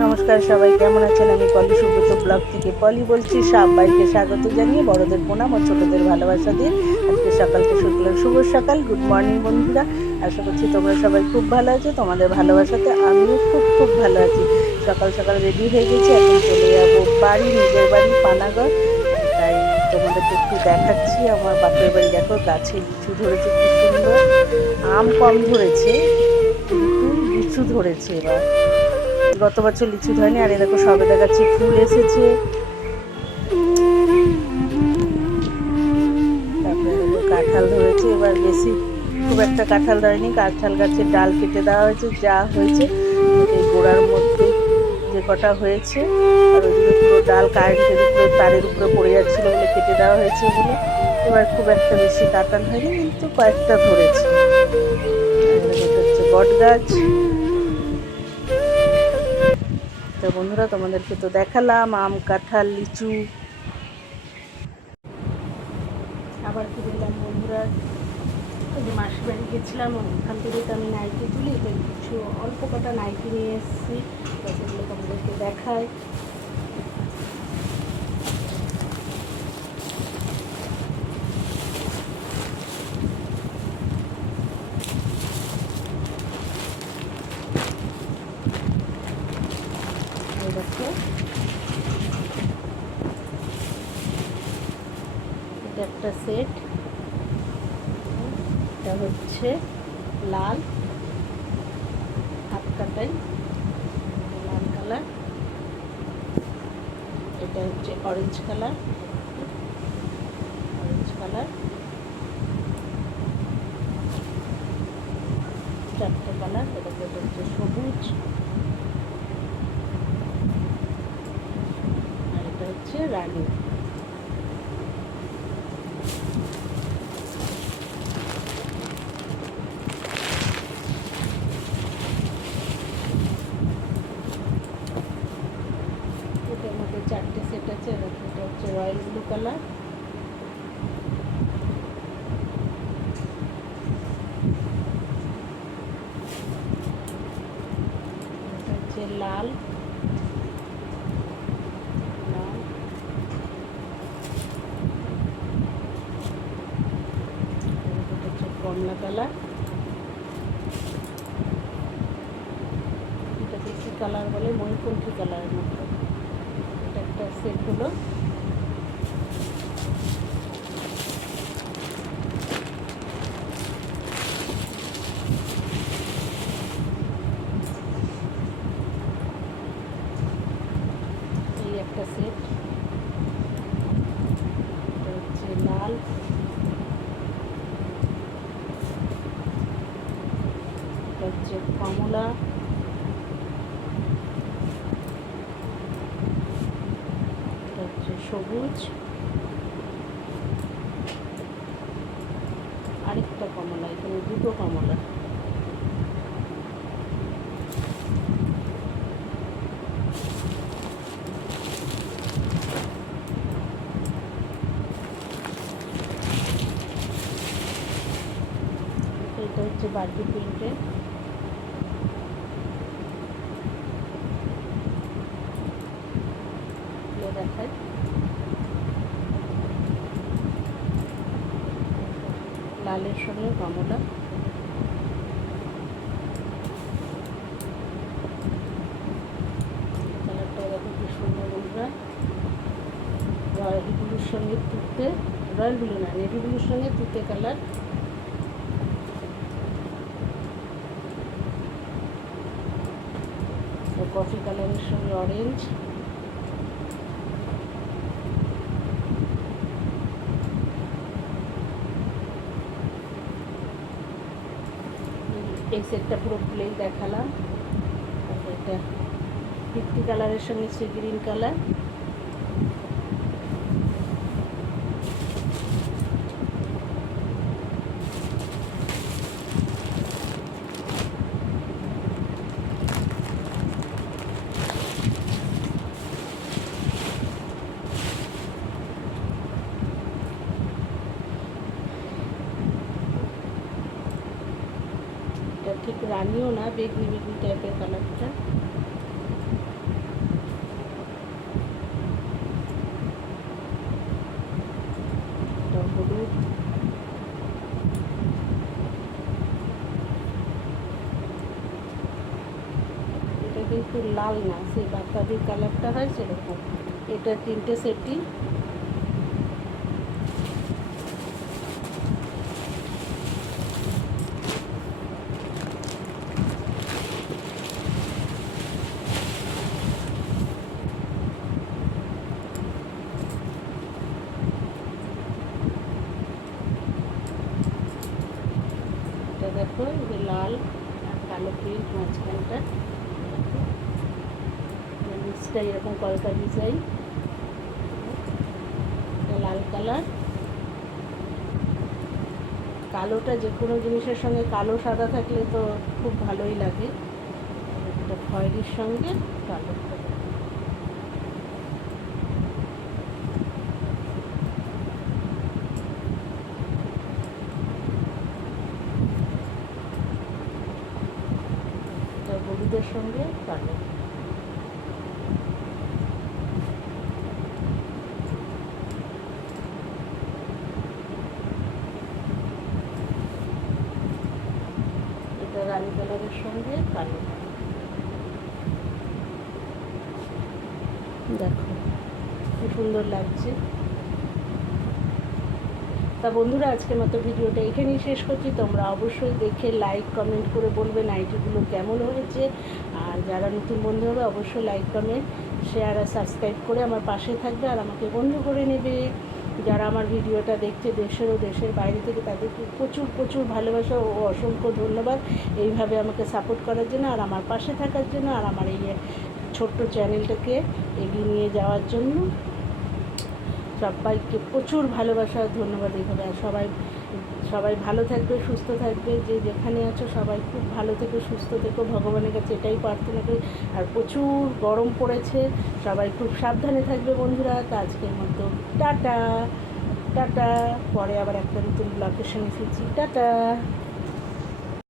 নমস্কার সবাই, কেমন আছেন? আমি পলি সুব্রত ব্লগ থেকে পলি বলছি। সবাইকে স্বাগত জানিয়ে বড়দের প্রণাম ও ছোটদের ভালোবাসা দিয়ে আজকে সকালকে শুক্ল শুভ সকাল। গুড মর্নিং বন্ধুরা। আশা করছি তোমরা সবাই খুব ভালো আছো। তোমাদের ভালোবাসাতে আমিও খুব খুব ভালো আছি। সকাল সকাল রেডি হয়ে গেছি। এখন চলে যাব বাড়ি, নিজের বাড়ি, পানাগড়। তাই তোমাদেরকে একটু দেখাচ্ছি। আমার বাপের বাড়ি দেখো, গাছে লিচু ধরেছে, কি সুন্দর। আম কম ধরেছে, কিন্তু লিচু ধরেছে এবার। গত বছর লিচু ধরেনি, আর এ দেখো সবে দেখাচ্ছি, ফুল এসেছে। কাঁঠাল ধরেছে, এবার বেশি খুব একটা কাঁঠাল ধরেনি, কাঁঠাল গাছের ডাল কেটে দেওয়া হয়েছে, যা হয়েছে গোড়ার মধ্যে যে কটা হয়েছে, আর ডাল কারেন্টের উপরে, তারের উপরে পড়ে যাচ্ছিল বলে কেটে দেওয়া হয়েছে বলে। এবার খুব একটা বেশি কাঁঠাল হয়নি, কিন্তু কয়েকটা ধরেছে। বট গাছ। তো বন্ধুরা, তোমাদেরকে তো দেখালাম, আম, কাঁঠাল, লিচু। আবার ফিরে এলাম বন্ধুরা? যে মাসির বাড়ি গেছিলাম, ওখান থেকে তো আমি নাইটি তুলি কিছু অল্প কটা নাইটি নিয়ে এসেছি। তো সেগুলো তোমাদেরকে দেখাই এই দেখো এটা একটা সেট। এটা হচ্ছে লাল হাত কাটাই লাল কালার। এটা হচ্ছে অরেঞ্জ কালার অরেঞ্জ কালার। চারটে কালার, এটা এটা হচ্ছে সবুজ। আর এটা হচ্ছে রানী এটার মধ্যে চারটে সেট আছে দেখো, এটা হচ্ছে রয়্যাল ব্লু কালার হচ্ছে লাল। হচ্ছে কমলা কালার। এটাকে কি কালার বলে? ময়ূরকণ্ঠী কালারের মতো। এটা একটা সেট হলো এই একটা সেট হচ্ছে লাল। হচ্ছে কমলা। হচ্ছে সবুজ। আরেকটা কমলা এখানে দুটো কমলা। বার্বি প্রিন্টের দেখায় লালের সঙ্গে কমলা কালারটা কি সুন্দর রয়্যাল ব্লুর সঙ্গে তুতে রয়্যাল ব্লু না, নেভি ব্লুর সঙ্গে তুতে কালার। কফি কালারের সঙ্গে অরেঞ্জ এই সেটটা পুরো খুলেই দেখালাম। এটা ফিফটি কালারের সঙ্গে সে গ্রিন কালার ঠিক রানিও না, বেগনি বেগনি টাইপের কালারটা হলুদ এটা কিন্তু লাল না, সেই বাতাবি কালারটা হয় সেরকম। এটা তিনটে সেটি দেখো লাল আর কালো প্রিন্ট মাঝখানটা। নিচটা এরকম কলকা ডিজাইন লাল কালার। কালোটা যে কোনো জিনিসের সঙ্গে, কালো সাদা থাকলে তো খুব ভালোই লাগে। এটা খয়েরির সঙ্গে কালো এটা হলুদের সঙ্গে কালো এটা কালারের সঙ্গে কালো দেখো, কি সুন্দর লাগছে। তা বন্ধুরা, আজকের মতো ভিডিওটা এখানেই শেষ করছি। তোমরা অবশ্যই দেখে লাইক কমেন্ট করে বলবে নাইটিগুলো কেমন হয়েছে। আর যারা নতুন বন্ধু হবে, অবশ্যই লাইক কমেন্ট শেয়ার আর সাবস্ক্রাইব করে আমার পাশে থাকবে আর আমাকে বন্ধু করে নেবে। যারা আমার ভিডিওটা দেখছে দেশের ও দেশের বাইরে থেকে, তাদেরকে প্রচুর প্রচুর ভালোবাসা ও অসংখ্য ধন্যবাদ এইভাবে আমাকে সাপোর্ট করার জন্য আর আমার পাশে থাকার জন্য আর আমার এই ছোট্ট চ্যানেলটাকে এগিয়ে নিয়ে যাওয়ার জন্য সবাইকে প্রচুর ভালোবাসা, ধন্যবাদ এইভাবে আর সবাই সবাই ভালো থাকবে, সুস্থ থাকবে, যে যেখানে আছো সবাই খুব ভালো থেকো, সুস্থ থেকো। ভগবানের কাছে এটাই প্রার্থনা করি। আর প্রচুর গরম পড়েছে, সবাই খুব সাবধানে থাকবে বন্ধুরা। তা আজকের মতো টাটা টাটা। পরে আবার একটা নতুন ব্লকের সঙ্গে ফিরছি। টাটা।